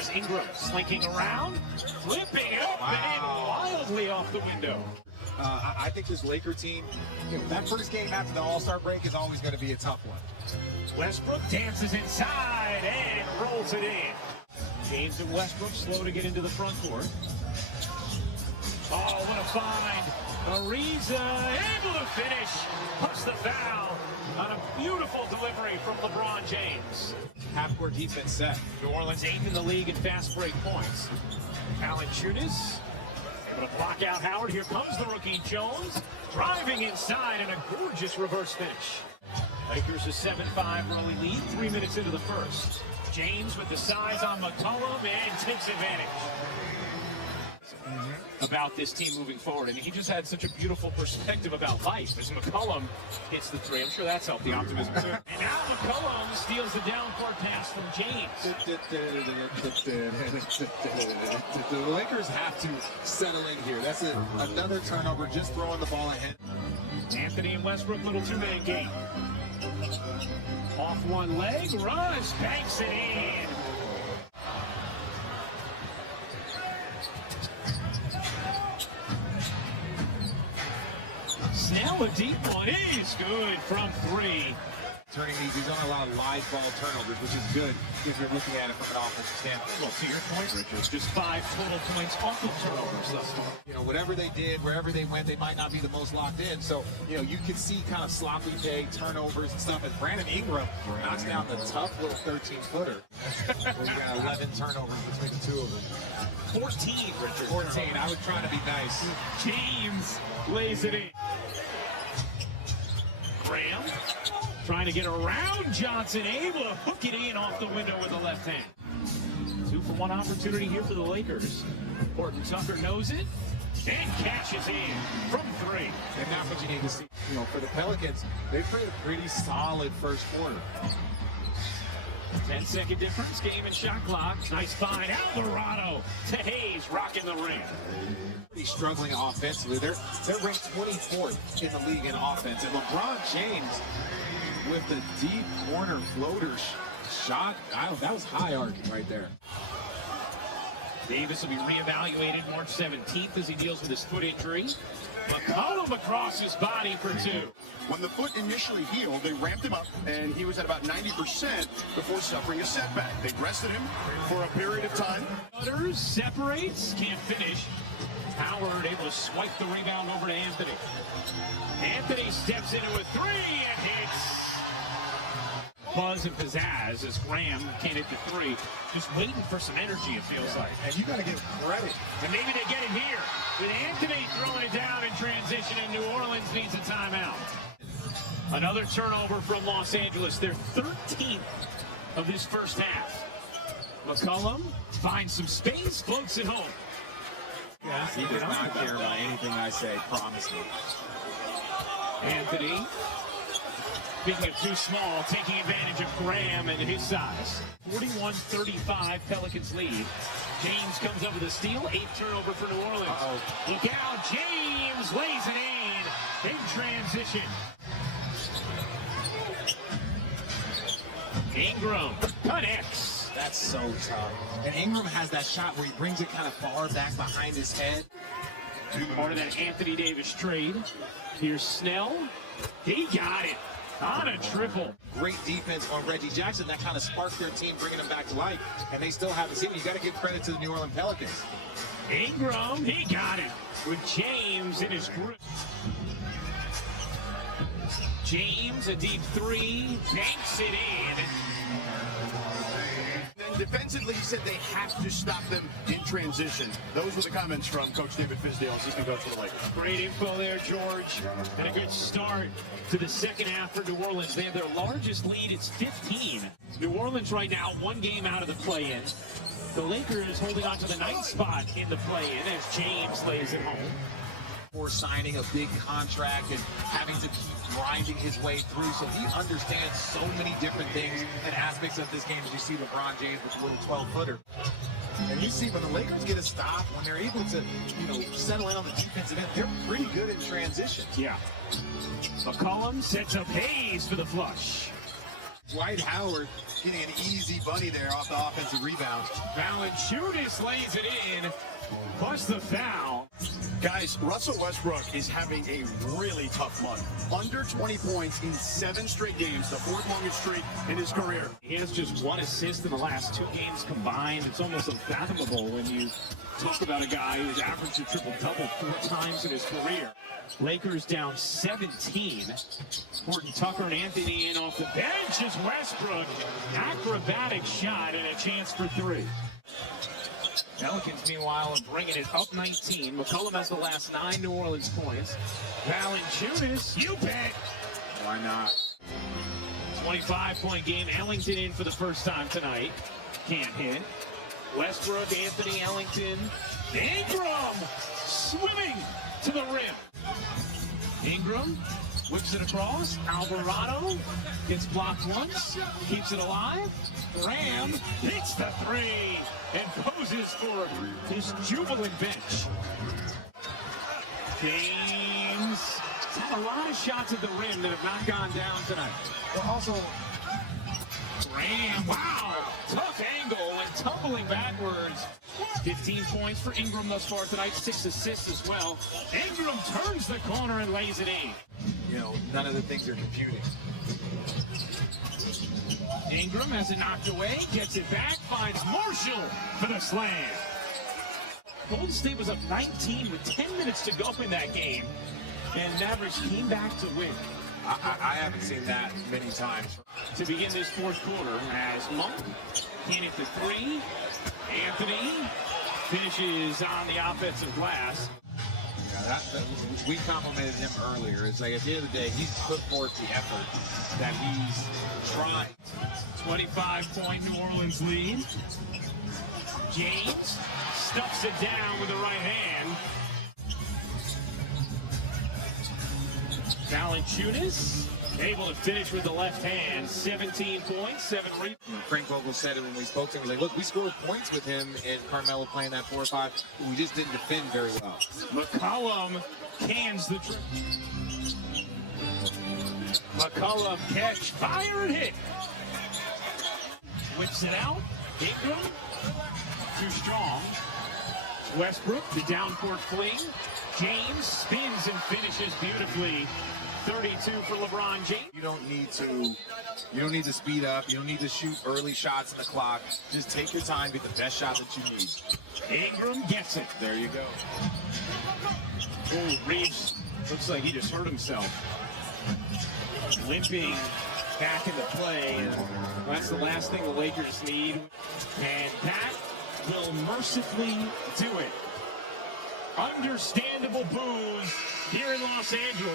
Here's Ingram slinking around, flipping it up and in wildly off the window. I think this Laker team, that first game after the All-Star break is always going to be a tough one. Westbrook dances inside and rolls it in. James and Westbrook slow to get into the front court. Oh, what a find. Ariza able to finish. Plus the foul on a beautiful delivery from LeBron James. Half-court defense set. New Orleans 8th in the league in fast break points. Valanciunas able to block out Howard. Here comes the rookie Jones. Driving inside and a gorgeous reverse finish. Lakers a 7-5 early lead, 3 minutes into the first. James with the size on McCollum and takes advantage. About this team moving forward, and he just had such a beautiful perspective about life as McCollum hits the three. I'm sure that's helped the optimism too. And now McCollum steals the down-court pass from James. The Lakers have to settle in here. That's another turnover, just throwing the ball ahead. Anthony and Westbrook, little two-man game. Off one leg, Rush banks it in. Snell, a deep one is good from three. Turning these don't allow live ball turnovers, which is good if you're looking at it from an offensive standpoint. Well, to your point, Richard, just 5 total points off of turnovers thus far. Whatever they did, wherever they went, they might not be the most locked in. So, you can see kind of sloppy pay, turnovers and stuff. And Brandon Ingram knocks down the tough little 13-footer. Where you got 11 turnovers between the two of them. 14, Richard. 14. I was trying to be nice. James lays it in. Graham trying to get around Johnson, able to hook it in off the window with the left hand. 2-for-1 opportunity here for the Lakers. Horton Tucker knows it and catches in from 3. And that's what you need to see. For the Pelicans, they played a pretty solid first quarter. 10-second difference, game and shot clock. Nice find, Alvarado to Hayes, rocking the ring. Pretty struggling offensively. They're ranked 24th in the league in offense. And LeBron James with the deep corner floater shot. That was high arcing right there. Davis will be reevaluated March 17th as he deals with his foot injury. McCollum across his body for 2. When the foot initially healed, they ramped him up, and he was at about 90% before suffering a setback. They rested him for a period of time. Butters separates, can't finish. Howard able to swipe the rebound over to Anthony. Anthony steps into a 3 and hits. Buzz and pizzazz as Graham can't hit the 3. Just waiting for some energy, it feels like. And you got to give credit. And maybe they get it here with Anthony throwing it down in transition, and New Orleans needs a timeout. Another turnover from Los Angeles, their 13th of this first half. McCollum finds some space, floats it home. He does not care about anything I say, promise me. Anthony, speaking of too small, taking advantage of Graham and his size. 41-35 Pelicans lead. James comes up with a steal, 8th turnover for New Orleans. Look out, James lays it in. Big transition. Ingram connects. That's so tough. And Ingram has that shot where he brings it kind of far back behind his head. Part of that Anthony Davis trade. Here's Snell. He got it on a triple. Great defense on Reggie Jackson. That kind of sparked their team, bringing them back to life. And they still haven't seen it. You got to give credit to the New Orleans Pelicans. Ingram, he got it with James in his grip. James, a deep 3, banks it in. And defensively, he said they have to stop them in transition. Those were the comments from Coach David Fizdale, assistant coach for the Lakers. Great info there, George. And a good start to the second half for New Orleans. They have their largest lead. It's 15. New Orleans right now 1 game out of the play-in. The Lakers holding on to the 9th spot in the play-in as James lays it home. For signing a big contract and having to keep grinding his way through, so he understands so many different things and aspects of this game as you see LeBron James with a little 12-footer. And you see when the Lakers get a stop, when they're able to, settle in on the defensive end, they're pretty good in transition. Yeah. McCollum sets up Hayes for the flush. Dwight Howard getting an easy bunny there off the offensive rebound. Valanciunas lays it in, plus the foul. Guys, Russell Westbrook is having a really tough month. Under 20 points in 7 straight games, the 4th longest streak in his career. He has just 1 assist in the last 2 games combined. It's almost unfathomable when you talk about a guy who's averaged a triple-double 4 times in his career. Lakers down 17. Horton Tucker and Anthony in off the bench as Westbrook. Acrobatic shot and a chance for 3. Pelicans, meanwhile, are bringing it up 19. McCollum has the last 9 New Orleans points. Valanciunas, you bet. Why not? 25-point game. Ellington in for the first time tonight. Can't hit. Westbrook, Anthony, Ellington. Ingram swimming to the rim. Ingram whips it across. Alvarado gets blocked once. Keeps it alive. Graham hits the 3 and poses for his jubilant bench. James has had a lot of shots at the rim that have not gone down tonight. But also, Graham, wow, tough angle and tumbling backwards. 15 points for Ingram thus far tonight, 6 assists as well. Ingram turns the corner and lays it in. you know, none of the things are computing. Ingram has it knocked away, gets it back, finds Marshall for the slam. Golden State was up 19 with 10 minutes to go in that game, and Mavericks came back to win. I haven't seen that many times. To begin this 4th quarter, as Monk can hit the 3. Anthony finishes on the offensive glass. Yeah, we complimented him earlier. It's like at the end of the day, he's put forth the effort that he's trying. 25-point New Orleans lead. James stuffs it down with the right hand. Valanciunas able to finish with the left hand. 17 points, 7 rebounds. Frank Vogel said it when we spoke to him. He's like, look, we scored points with him and Carmelo playing that 4-5. We just didn't defend very well. McCollum cans the trip. McCollum catch, fire and hit. Whips it out. Ingram, too strong. Westbrook, the downcourt fling. James spins and finishes beautifully. 32 for LeBron James. You don't need to speed up. You don't need to shoot early shots in the clock. Just take your time, get the best shot that you need. Ingram gets it. There you go. Oh, Reeves looks like he just hurt himself. Limping back into play. That's the last thing the Lakers need. And that will mercifully do it. Understandable boos here in Los Angeles.